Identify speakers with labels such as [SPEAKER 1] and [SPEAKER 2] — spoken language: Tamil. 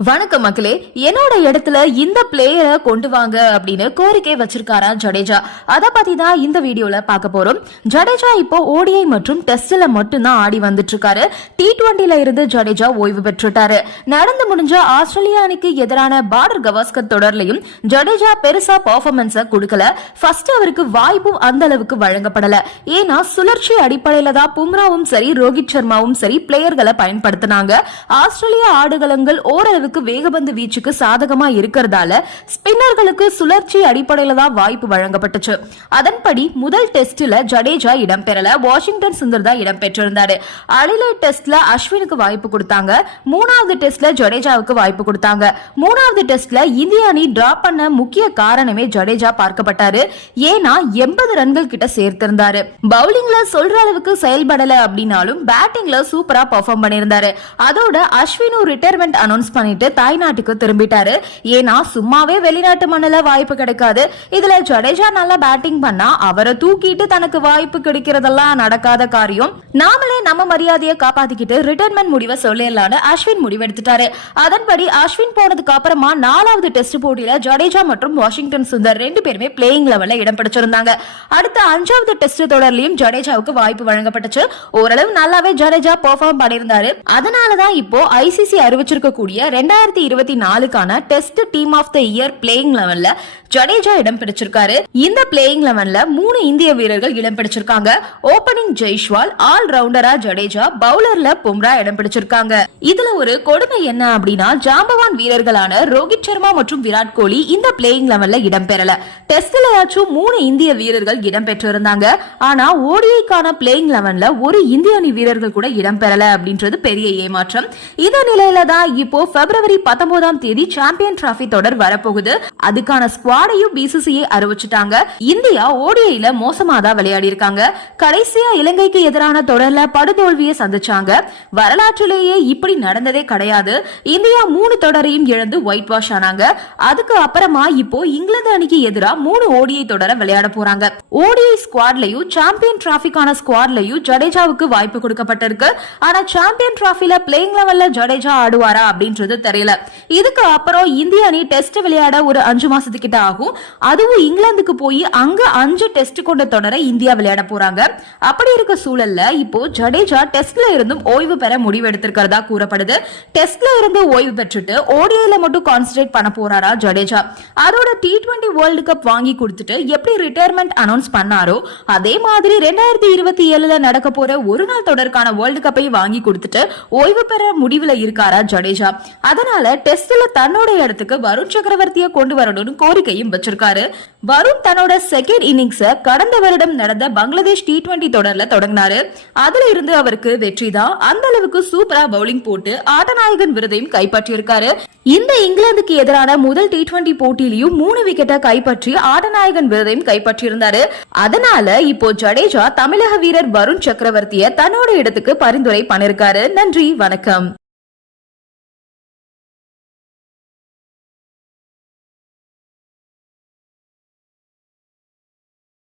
[SPEAKER 1] வணக்கம் மக்களே என்னோட இடத்துல இந்த பிளேயரை கொண்டு வாங்க அப்படின்னு கோரிக்கை வச்சிருக்காரா ஜடேஜா. அதை பத்தி தான் இந்த வீடியோல பார்க்க போறோம். ஜடேஜா இப்போ ஓடிஐ மற்றும் டெஸ்ட்ல மட்டும்தான் ஆடி வந்துட்டு இருக்காரு டி டுவெண்ட்டில இருந்து ஜடேஜா ஓய்வு பெற்றுட்டாரு. நடந்து முடிஞ்ச ஆஸ்திரேலியா அணிக்கு எதிரான பார்டர் கவாஸ்கர் தொடர்லையும் ஜடேஜா பெருசா பர்ஃபார்மன்ஸ கொடுக்கல. ஃபர்ஸ்ட் அவருக்கு வாய்ப்பும் அந்த அளவுக்கு வழங்கப்படல. ஏன்னா சுழற்சி அடிப்படையில தான் பும்ராவும் சரி ரோஹித் சர்மாவும் சரி பிளேயர்களை பயன்படுத்தினாங்க. ஆஸ்திரேலிய ஆடுகளங்கள் ஓரளவு ஓரளவுக்கு வேகபந்து வீச்சுக்கு சாதகமா இருக்கிறதால ஸ்பின்னர்களுக்கு சுழற்சி அடிப்படையில தான் வாய்ப்பு வழங்கப்பட்டுச்சு. அதன்படி முதல் டெஸ்ட்ல ஜடேஜா இடம்பெறல வாஷிங்டன் சுந்தர் தான் இடம்பெற்றிருந்தாரு அழிலை டெஸ்ட்ல அஸ்வினுக்கு வாய்ப்பு கொடுத்தாங்க. மூணாவது டெஸ்ட்ல ஜடேஜாவுக்கு வாய்ப்பு கொடுத்தாங்க. மூணாவது டெஸ்ட்ல இந்திய அணி டிரா பண்ண முக்கிய காரணமே ஜடேஜா பார்க்கப்பட்டாரு. ஏன்னா எண்பது ரன்கள் கிட்ட சேர்த்திருந்தாரு. பவுலிங்ல சொல்ற அளவுக்கு செயல்படல அப்படின்னாலும் பேட்டிங்ல சூப்பரா பெர்ஃபார்ம் பண்ணியிருந்தாரு. அதோட அஸ்வினும் ரிட்டையர்மெண்ட் அனௌன்ஸ் பண்ணிட்டு தாய்நாட்டுக்கு திரும்பிட்டாரு. ஏன்னா சும்மாவே வெளிநாட்டு மண்ணில் வாய்ப்பு கிடைக்காது. இதுல ஜடேஜா நல்லா பேட்டிங் பண்ணா அவரை தூக்கிட்டு தனக்கு வாய்ப்பு கிடைக்கிறதெல்லாம் நடக்காத காரியம். நாமளே நம்ம மரியாதையை காப்பாத்திக்கிட்டு ரிட்டையர்மெண்ட் முடிவை சொல்லிடலான்னு அஸ்வின் முடிவெடுத்துட்டாரு. அதன்படி அஸ்வின் போனதுக்கு அப்புறமா நாலாவது டெஸ்ட் போட்டியில ஜடேஜா மற்றும் வாஷிங்டன் சுந்தர் ரெண்டு பேருமே பிளேயிங் லெவல்ல இடம் பிடிச்சிருந்தாங்க. அடுத்த அஞ்சாவது டெஸ்ட் தொடர்லயும் ஜடேஜாவுக்கு வாய்ப்பு வழங்கப்பட்டுச்சு. ஓரளவு நல்லாவே ஜடேஜா பெர்ஃபார்ம் பண்ணியிருந்தாரு. அதனாலதான் இப்போ ஐசிசி அறிவிச்சிருக்கக்கூடிய ரெண்டாயிரத்தி இருபத்தி நாலுக்கான test team of the year playing லெவன்ல Jadeja இடம் பிடிச்சிருக்காரு. இந்த பிளேயிங் லெவன்ல மூணு இந்திய வீரர்கள் இடம் பிடிச்சிருக்காங்க. ஓபனிங் ஜெய்ஷ்வால் ஆல் ரவுண்டரா ஜடேஜா பவுலர்ல பும்ரா இடம் பிடிச்சிருக்காங்க. இதுல ஒரு கொடுமை என்ன அப்படின்னா ஜாம்பவான் வீரர்களான ரோஹித் சர்மா மற்றும் விராட் கோலி இந்த பிளேயிங் லெவன்ல இடம் பெறல. டெஸ்ட்லயாச்சும் மூணு இந்திய வீரர்கள் இடம் பெற்றிருந்தாங்க. ஆனா ஓடிஐக்கான பிளேயிங் லெவன்ல ஒரு இந்திய அணி வீரர்கள் கூட இடம் பெறல அப்படின்றது பெரிய ஏமாற்றம். இந்த நிலையில தான் இப்போ பிப்ரவரி பத்தொன்பதாம் தேதி சாம்பியன் டிராபி தொடர் வரப்போகுது. அதுக்கான ஸ்குவாடையும் பிசிசிஐ அறிவிச்சிட்டாங்க. இந்தியா ஓடிஐல மோசமா தான் விளையாடி இருக்காங்க கடைசியா இலங்கைக்கு எதிரான தொடர்ல படுதோல்வியை சந்திச்சாங்க. வரலாற்றிலேயே இப்படி நடந்ததே கிடையாது. இந்தியா மூணு தொடரையும் இழந்து ஒயிட் வாஷ் ஆனாங்க. அதுக்கு அப்புறமா இப்போ இங்கிலாந்து அணிக்கு எதிராக மூணு ஓடிஐ தொடர விளையாட போறாங்க. ஓடிஐ ஸ்குவாட்லயும் சாம்பியன் டிராபிக்கான ஸ்குவாட்லயும் ஜடேஜாவுக்கு வாய்ப்பு கொடுக்கப்பட்டிருக்கு. ஆனா சாம்பியன் டிராபில பிளேயிங் லெவல்ல ஜடேஜா ஆடுவாரா அப்படின்றது தெரியல. இதுக்கு அப்புறம் இந்திய அணி டெஸ்ட் விளையாட ஒரு அஞ்சு மாசத்துக்கிட்ட ஆகும். அதுவும் இங்கிலாந்துக்கு போய் அங்க அஞ்சு டெஸ்ட் கொண்ட தொடரை இந்தியா விளையாட போறாங்க. அப்படி இருக்க சூழல்ல இப்போ ஜடேஜா டெஸ்ட்ல இருந்தும் ஓய்வு பெற முடிவு எடுத்திருக்கிறதா கூறப்படுது டெஸ்ட்ல இருந்து ஓய்வு பெற்றுட்டு ஓடிஐல மட்டும் கான்சென்ட்ரேட் பண்ண போறாரா ஜடேஜா? அதோட டி டுவெண்டி வேர்ல்டு கப் வாங்கி கொடுத்துட்டு எப்படி ரிட்டையர்மெண்ட் அனௌன்ஸ் பண்ணாரோ அதே மாதிரி ரெண்டாயிரத்தி இருபத்தி ஏழுல நடக்க போற ஒரு நாள் தொடருக்கான வேர்ல்டு கப்பை வாங்கி கொடுத்துட்டு ஓய்வு பெற முடிவுல இருக்காரா ஜடேஜா? அதனால டெஸ்ட்ல தன்னோட இடத்துக்கு வருண் சக்கரவர்த்தியை கொண்டு வரணும்னு கோரிக்கையும் வச்சிருக்காரு. வருண் தன்னோட செகண்ட் இன்னிங்ஸ கடந்த வருடம் நடந்த பங்களாதேஷ் டி டுவெண்டி தொடர்ல தொடங்கினாரு. அதுல இருந்து அவருக்கு வெற்றி தான். அந்த அளவுக்கு சூப்பரா பவுலிங் போட்டு ஆட்டநாயகன் விருதையும் கைப்பற்றியிருக்காரு. இந்த இங்கிலாந்துக்கு எதிரான முதல் டி டுவெண்டி போட்டியிலையும் மூணு விக்கெட்டை கைப்பற்றி ஆட்டநாயகன் விருதையும் கைப்பற்றியிருந்தாரு. அதனால இப்போ ஜடேஜா தமிழக வீரர் வருண் சக்கரவர்த்திய தன்னோட இடத்துக்கு பரிந்துரை பண்ணிருக்காரு நன்றி வணக்கம்.